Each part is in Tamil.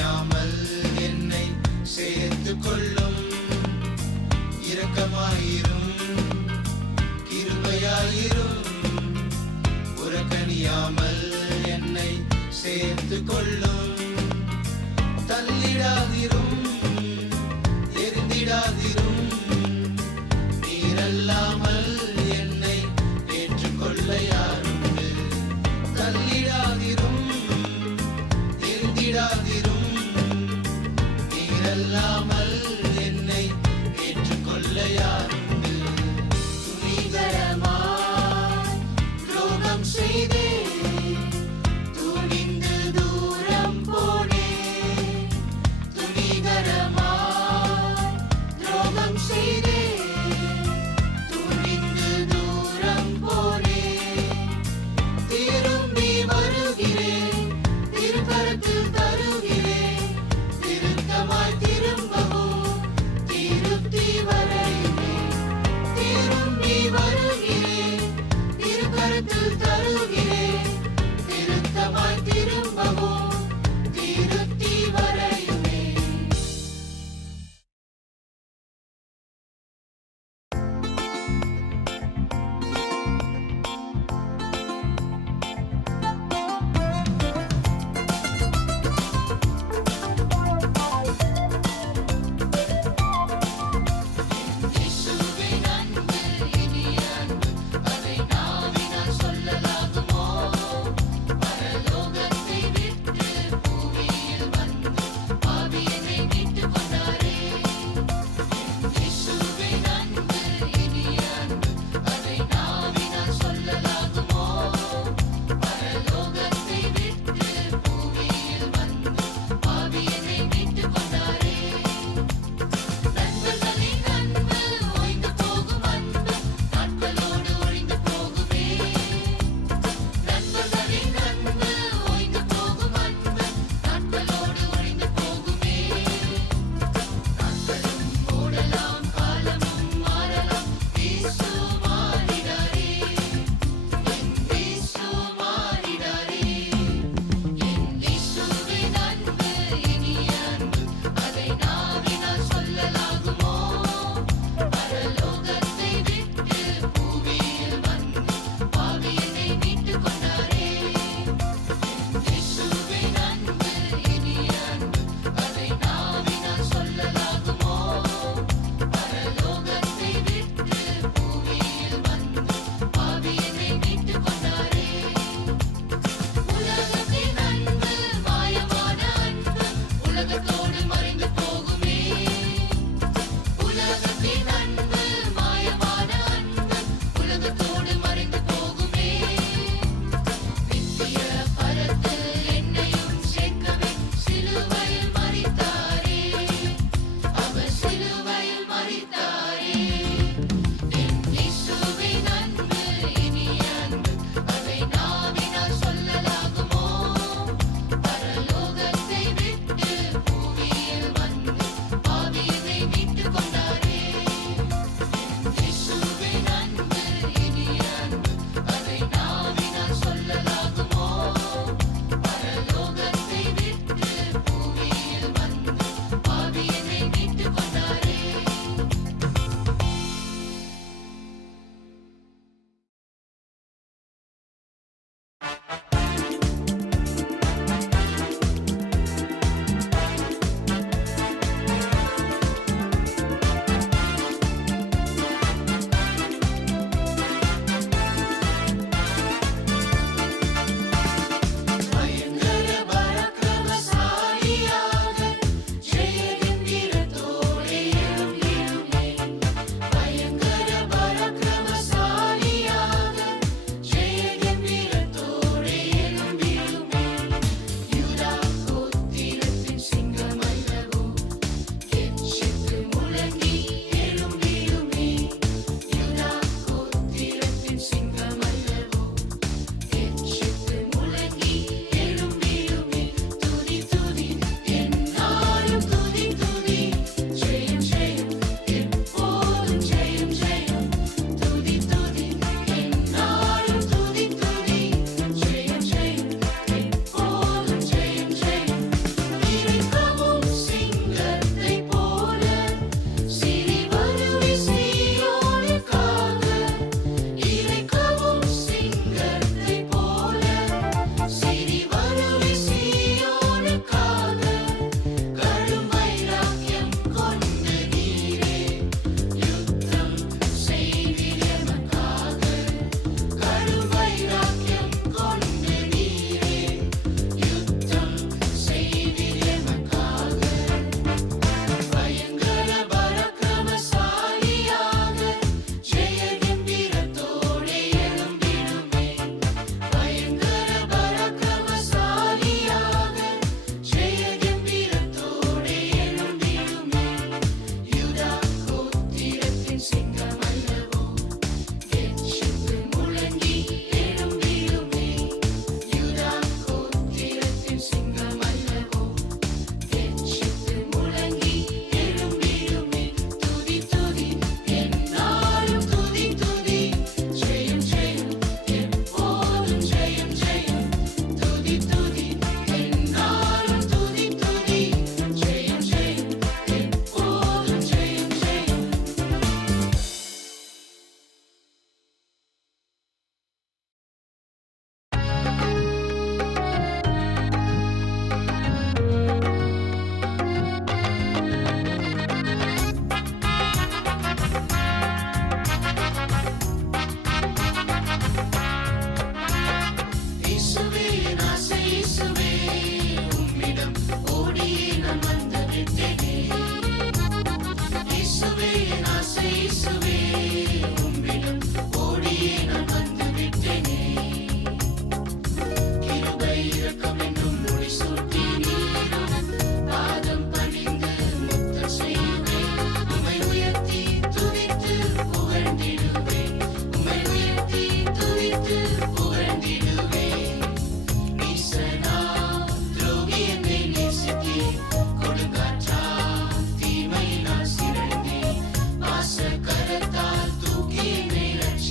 புறக்கணியாமல் என்னை சேர்த்து கொள்ளும். இரக்கமாயிரும், கிருபையாயிரும், புறக்கணியாமல் என்னை சேர்த்து கொள்ளும். தள்ளிடாதிரும், எரிந்திடாதிரும், நீரல்லாமல் என்னை ஏற்றுக்கொள்ள யாருண்டு? தள்ளிடாதிரும், எரிந்திடாதிரும், நீரல்லாமல் என்னை ஏற்றுக்கொள்ள யாருண்டு? துணிகரமாய் துரோகம் செய்தே துணிந்து தூரம் போனே. துணிகரமாய் துரோகம் செய்தே துணிந்து தூரம் போனே. திரும்பி வருகிறேன், திருக்கரத்தில் தருகிறேன், திருத்தமாய் திரும்பவும் திருப்தி வரையுமே. திரும்பி வருகிறேன், திருக்கரத்தில் தருகிறேன், திருத்தமாய் திரும்பவும் திருப்தி வரையுமே. இயேசுவின் அன்பு இனிய அன்பு, அதை நாவினால் சொல்லலாம்.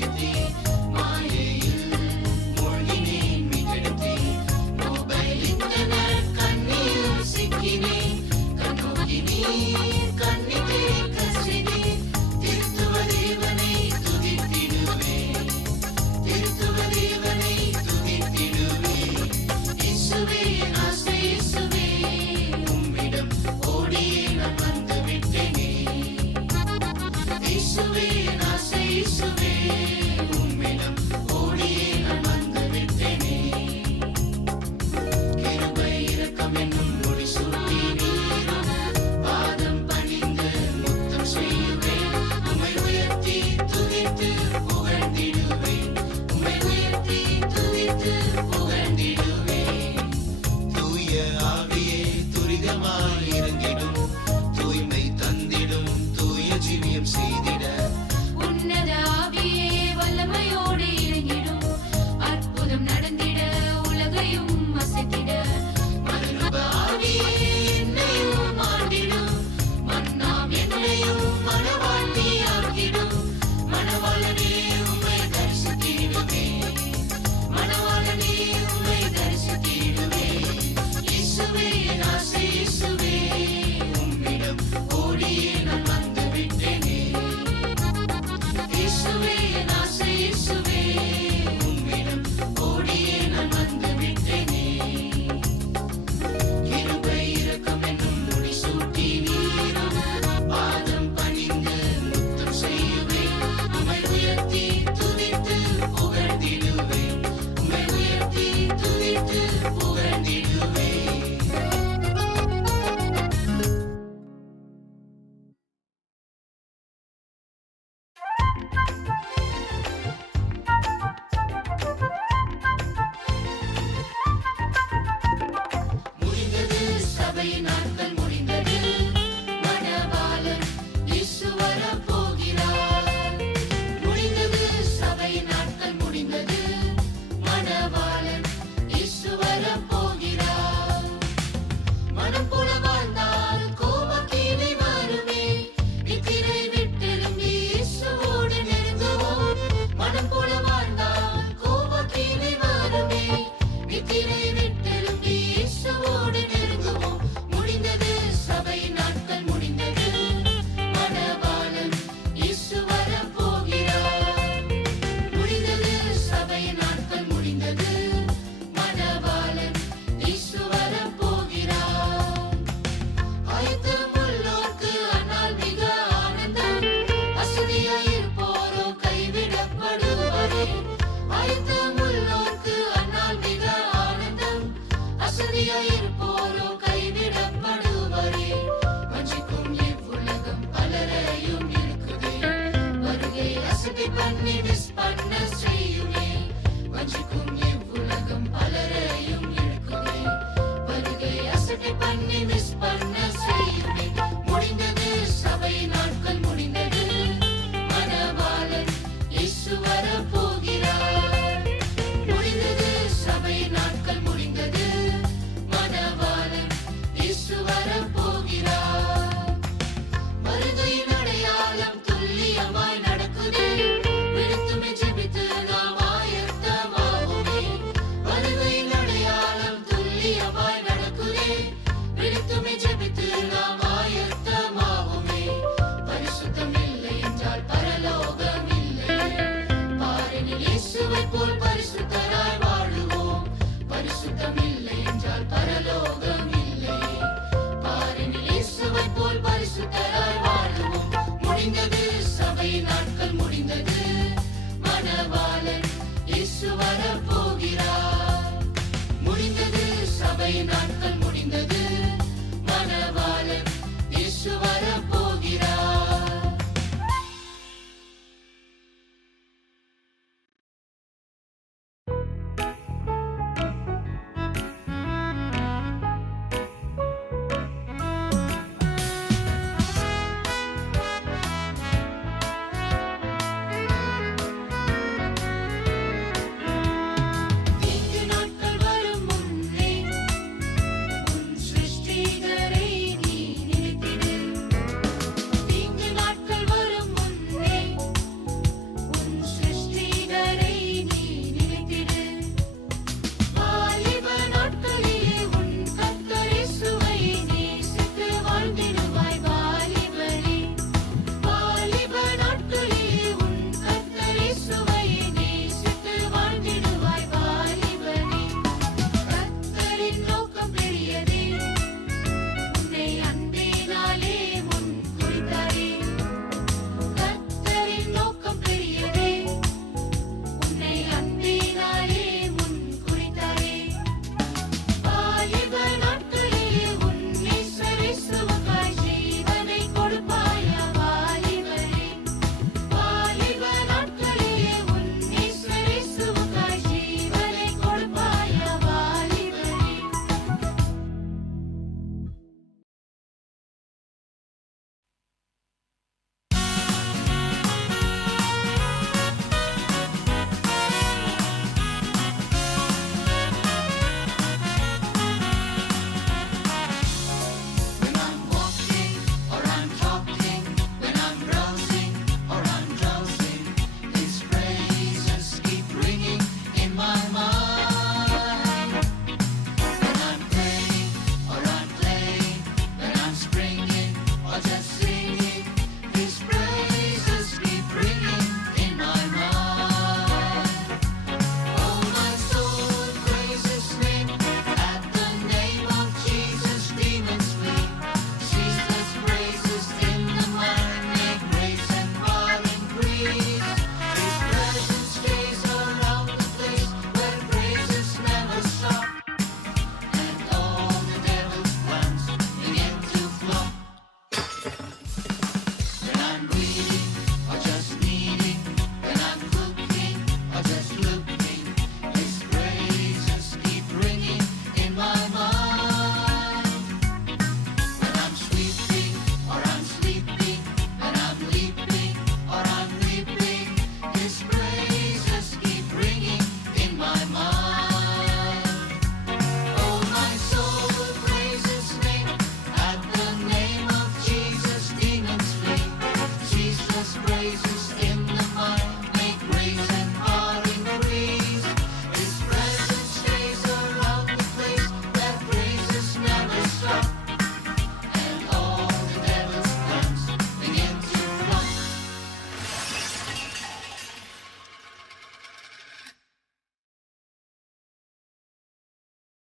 நேசித்தேன் மாயையில் மூழ்கினேன் மிதெடுத்தேன் மொபைல் இன்டர்நெட் கண்ணியில் சிக்கினேன் கண்ணோக்கி நீர் கண்ணிலே கசினேன் திருத்துவ தேவனை துதித்திடுவேன் திருத்துவ தேவனை துதித்திடுவேன் இயேசுவே என் ஆசை இயேசுவே உம்மிடம் ஓடியே நான் வந்து விட்டேனே இயேசுவே என் ஆசை இயேசுவே உம்மிடம் ஓடியே நான் வந்து விட்டேனே கிருபை இரக்கம் என்னும் முடிசூட்டி நீரும் பாதம் பணிந்து முத்தம் செய்யுவேன் உம்மை உயர்த்தி துதித்து புகழ்ந்திடுவேன் உம்மை உயர்த்தி துதித்து புகழ்ந்திடுவேன் தூய ஆவியே துரிதமாய் இறங்கிடும் தூய்மை தந்திடும் தூய ஜீவியம் செய்திட உன்னத ஆவியே வல்லமையோடு இறங்கிடும் அற்புதம் நடந்திட உலகையும் அசைத்திட மறுரூப ஆவியே என்னையும் ஆண்டிடும் மன்னாம் என்னையும் மணவாட்டியாக்கிடும் மணவாளனே உம்மை தரிசித்திடுவேன் மணவாளனே உம்மை தரிசித்திடுவேன் இயேசுவே என் ஆசை இயேசுவே உம்மிடம் ஓடியே நான் வந்து விட்டேனே இயேசுவே என் ஆசை இயேசுவே உம்மிடம் ஓடியே நான் வந்து விட்டேனே கிருபை இரக்கம் என்னும் முடிசூட்டி நீரும் பாதம் பணிந்து முத்தம் செய்யுவேன் உம்மை உயர்த்தி துதித்து புகழ்ந்திடுவேன் உம்மை உயர்த்தி துதித்து புகழ்ந்திடுவேன் முடிந்தது சபை நாட்கள் முடிந்தது மணவாளன் இயேசு வரப் போகிறார் முடிந்தது சபை நாட்கள் முடிந்தது மணவாளன் இயேசு வரப் போகிறார் மனம் போல வாழ்ந்தால் கோபக்கீனை வருமே நித்திரை விட்டெழும்பி இயேசுவோடு நெருங்குவோம் மனம் போல வாழ்ந்தால் கோபக்கீனை வருமே நித்திரை விட்டெழும்பி இயேசுவோடு நெருங்குவோம் முடிந்தது சபை நாட்கள் முடிந்தது மணவாளன் இயேசு வரப் போகிறார் முடிந்தது சபை நாட்கள் முடிந்தது மணவாளன் இயேசு வரப் போகிறார் ஆயத்தமுள்ளோர்க்கு அந்நாள் மிக ஆனந்தம் அசதியாயிருப்போரோ கைவிடப்படுவாரே ஆயத்தமுள்ளோர்க்கு அந்நாள் மிக ஆனந்தம் அசதியாயிருப்போரோ கைவிடப்படுவாரே வஞ்சிக்கும் இவ்வுலகம் பலரையும் இருக்குதே வருகை அசதி பண்ணி மிஸ் பண்ண செய்யுமே வஞ்சிக்கும்